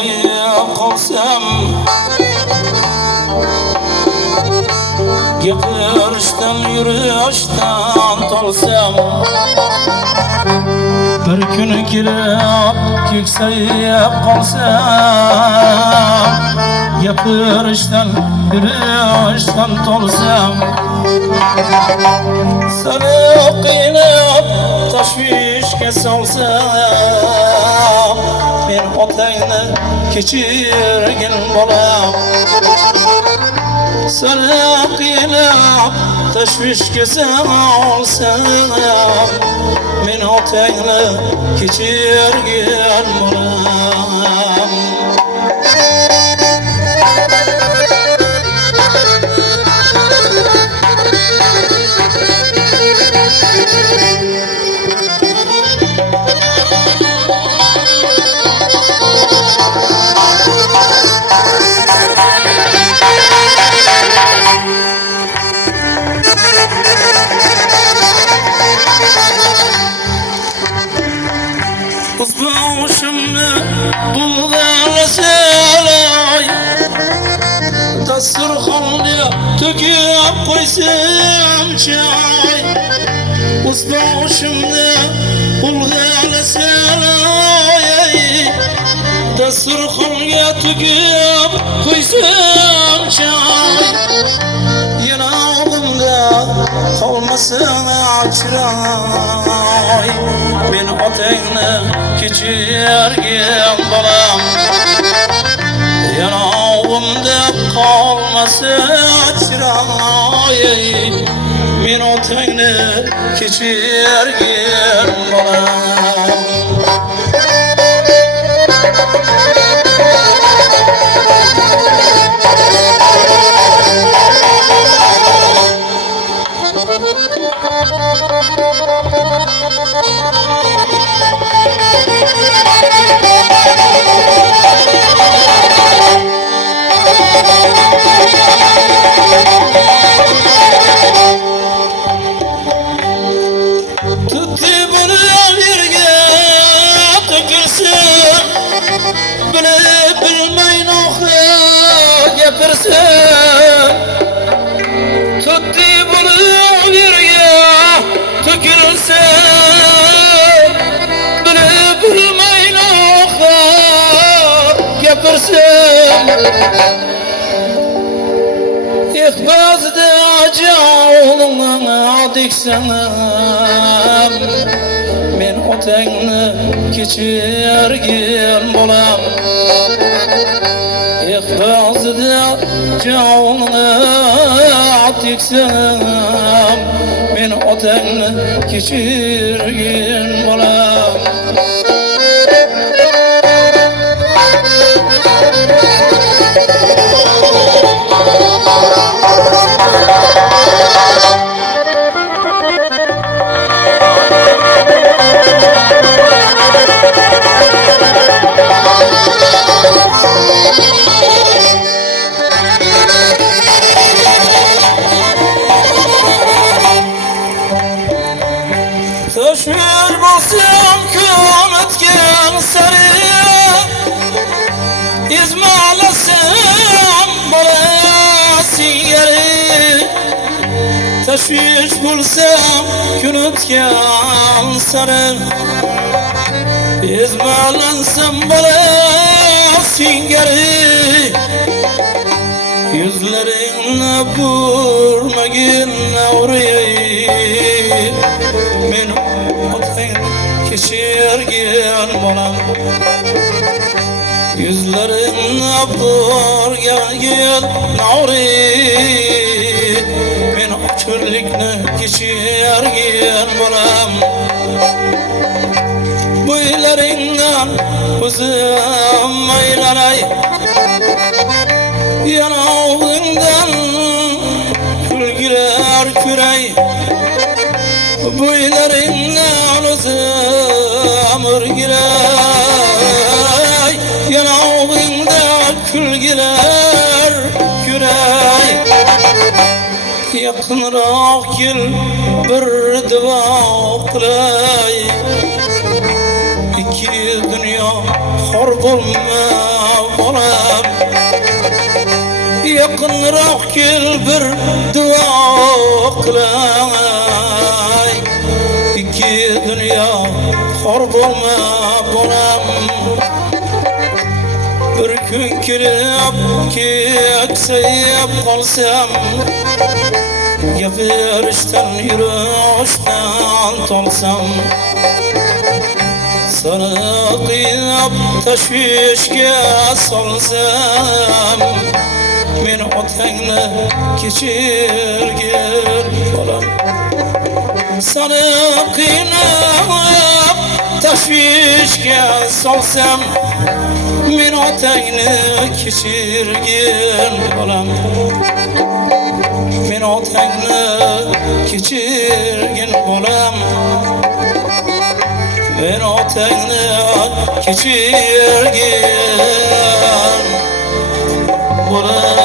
keksayib qolsam, gapirishdan yurishdan tolsam, bir kuni kelib keksayib qolsam, gapirishdan yurishdan tolsam, seni qiynab tashvishga solsam, men otangni kechirgin bolam. Seni qiynab tashvishga solsam, men otangni kechirgin bolam. Uzboshimni bulg'alasalay, dasturxonga to'kib qo'ysam choy. Uzboshimni bulg'alasalay, dasturxonga to'kib qo'ysam choy. Yanog'imda qolmasin chiroy, men otangni kechirgin bolam. Yanog'imda qolmasin chiroy, men otangni kechirgin bolam. Bilmay noxi gapirsin, tutdi bo'lib yerga to'kilsin. Bilmay noxi gapirsin, ba'zida joningni deksan, men otangni kechirgin bolam. Ba'zida joningni deksam, men otangni kechirgin bolam. Tashvish bo'lsam kun o'tgan sari, ezmolasam bolasing yari. Tashvish bo'lsam kun o'tgan sari, ezmolasam bolasing yari. Yuzlaringni burmagin avriy, men otangni kechirgin bolam. Yuzlaringni burmagin avriy, men ochirlikni kechirgin bolam. Bo'ylaringdan o'zim aylanay, yanog'ingdan kulgilar ko'ray. Bo'ylaringdan o'zim o'rgilay, yanog'ingda kulgilar ko'ray. Yaqinroq kel bir duo qilay, ikki dunyo xor bo'lmas bolam. Yakınroq kel bir duo qilay. İki dünya xor bolma bolam. Bir kun kelib keksayib qolsam, gapirishdan yurishdan tolsam, sana qiynab tashvishga solsam, men otangni kechirgin bolam. Sana qiynab tashvishga solsam, men otangni kechirgin bolam. Men otangni kechirgin bolam. Men otangni kechirgin bolam.